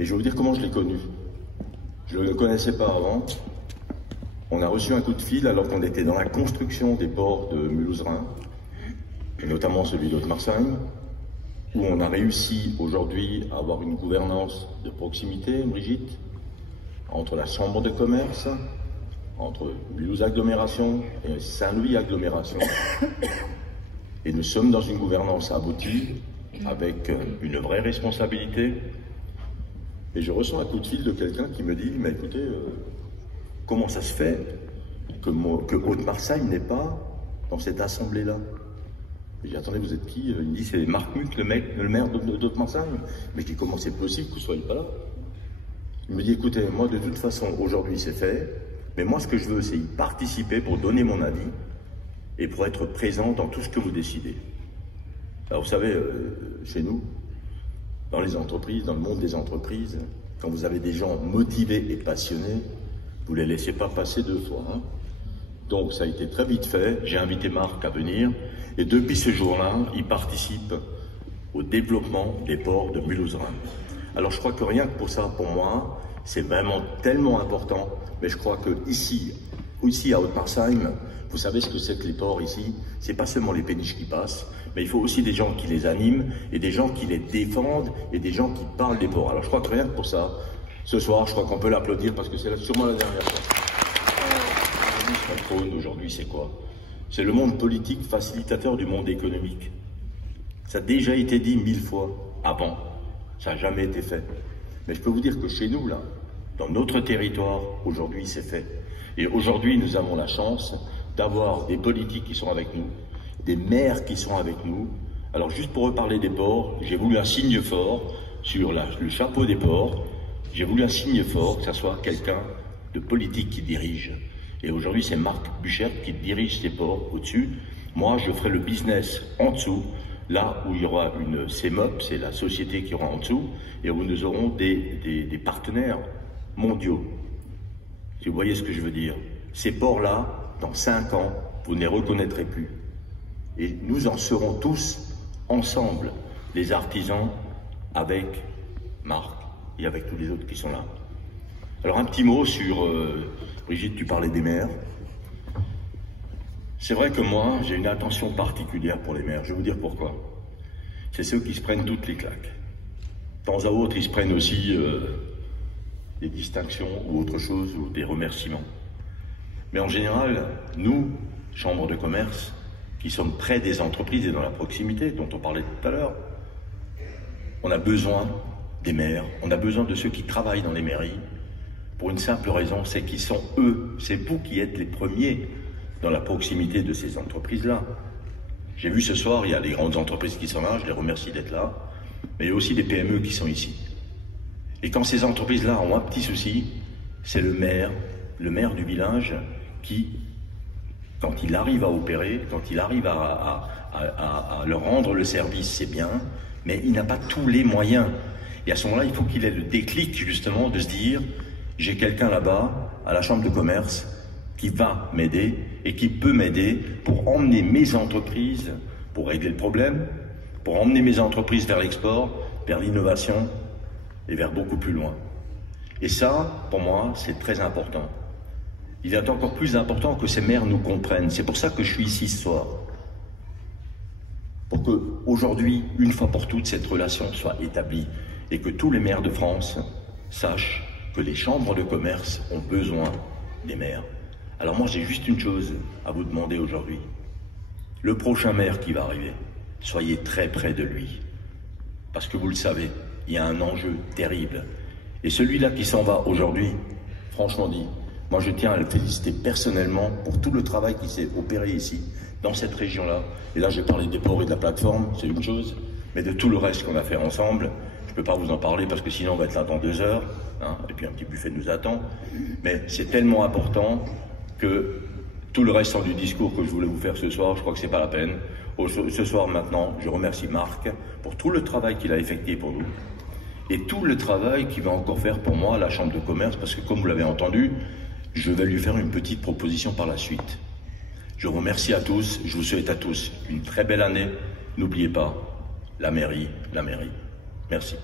Et je vais vous dire comment je l'ai connu. Je ne le connaissais pas avant. On a reçu un coup de fil alors qu'on était dans la construction des ports de Mulhouse-Rhin, et notamment celui d'Ottmarsheim, où on a réussi aujourd'hui à avoir une gouvernance de proximité, Brigitte, entre la Chambre de commerce, entre Mulhouse Agglomération et Saint-Louis Agglomération. Et nous sommes dans une gouvernance aboutie, avec une vraie responsabilité. Et je reçois un coup de fil de quelqu'un qui me dit, mais écoutez, comment ça se fait que Ottmarsheim n'est pas dans cette assemblée-là? Je dis, attendez, vous êtes qui? Il me dit, c'est Marc Muck, le maire d'Ottmarsheim. Mais je dis, comment c'est possible que vous ne soyez pas là? Il me dit, écoutez, moi de toute façon, aujourd'hui c'est fait, mais moi ce que je veux, c'est y participer pour donner mon avis et pour être présent dans tout ce que vous décidez. Alors vous savez, chez nous, dans les entreprises, dans le monde des entreprises, quand vous avez des gens motivés et passionnés, vous ne les laissez pas passer deux fois. Hein. Donc ça a été très vite fait, j'ai invité Marc à venir, et depuis ce jour-là, il participe au développement des ports de Mulhouse-Rhin. Alors je crois que rien que pour ça, pour moi, c'est vraiment tellement important, mais je crois que ici à Ottmarsheim, vous savez ce que c'est que les ports ici, c'est pas seulement les péniches qui passent, mais il faut aussi des gens qui les animent, et des gens qui les défendent, et des gens qui parlent des ports. Alors je crois que rien que pour ça, ce soir, je crois qu'on peut l'applaudir parce que c'est sûrement la dernière fois. Aujourd'hui, c'est quoi? C'est le monde politique facilitateur du monde économique. Ça a déjà été dit 1000 fois avant. Ça n'a jamais été fait. Mais je peux vous dire que chez nous, là, dans notre territoire, aujourd'hui, c'est fait. Et aujourd'hui, nous avons la chance d'avoir des politiques qui sont avec nous, des maires qui sont avec nous. Alors, juste pour reparler des ports, j'ai voulu un signe fort sur le chapeau des ports. J'ai voulu un signe fort, que ce soit quelqu'un de politique qui dirige. Et aujourd'hui, c'est Marc Buchert qui dirige ces ports au-dessus. Moi, je ferai le business en dessous, là où il y aura une CEMOP, c'est la société qui aura en dessous, et où nous aurons des partenaires mondiaux. Si vous voyez ce que je veux dire. Ces ports-là, dans 5 ans, vous ne les reconnaîtrez plus. Et nous en serons tous ensemble, les artisans, avec Marc et avec tous les autres qui sont là. Alors un petit mot sur... Brigitte, tu parlais des maires. C'est vrai que moi, j'ai une attention particulière pour les maires. Je vais vous dire pourquoi. C'est ceux qui se prennent toutes les claques. De temps à autre, ils se prennent aussi des distinctions ou autre chose, ou des remerciements. Mais en général, nous, Chambre de commerce, qui sommes près des entreprises et dans la proximité, dont on parlait tout à l'heure, on a besoin des maires, on a besoin de ceux qui travaillent dans les mairies, pour une simple raison, c'est qu'ils sont eux, c'est vous qui êtes les premiers dans la proximité de ces entreprises-là. J'ai vu ce soir, il y a les grandes entreprises qui sont là, je les remercie d'être là, mais il y a aussi des PME qui sont ici. Et quand ces entreprises-là ont un petit souci, c'est le maire du village qui, quand il arrive à opérer, quand il arrive à leur rendre le service, c'est bien, mais il n'a pas tous les moyens. Et à ce moment-là, il faut qu'il ait le déclic, justement, de se dire... J'ai quelqu'un là-bas, à la Chambre de commerce, qui va m'aider et qui peut m'aider pour emmener mes entreprises, pour régler le problème, pour emmener mes entreprises vers l'export, vers l'innovation et vers beaucoup plus loin. Et ça, pour moi, c'est très important. Il est encore plus important que ces maires nous comprennent. C'est pour ça que je suis ici ce soir. Pour qu'aujourd'hui, une fois pour toutes, cette relation soit établie et que tous les maires de France sachent que les chambres de commerce ont besoin des maires. Alors moi, j'ai juste une chose à vous demander aujourd'hui. Le prochain maire qui va arriver, soyez très près de lui. Parce que vous le savez, il y a un enjeu terrible. Et celui-là qui s'en va aujourd'hui, franchement dit, moi je tiens à le féliciter personnellement pour tout le travail qui s'est opéré ici, dans cette région-là. Et là, j'ai parlé des ports et de la plateforme, c'est une chose, mais de tout le reste qu'on a fait ensemble, je ne peux pas vous en parler parce que sinon on va être là dans 2 heures, hein, et puis un petit buffet nous attend. Mais c'est tellement important que tout le restant du discours que je voulais vous faire ce soir, je crois que c'est pas la peine. Ce soir maintenant, je remercie Marc pour tout le travail qu'il a effectué pour nous. Et tout le travail qu'il va encore faire pour moi à la Chambre de commerce, parce que comme vous l'avez entendu, je vais lui faire une petite proposition par la suite. Je vous remercie à tous, je vous souhaite à tous une très belle année. N'oubliez pas, la mairie, la mairie. Merci.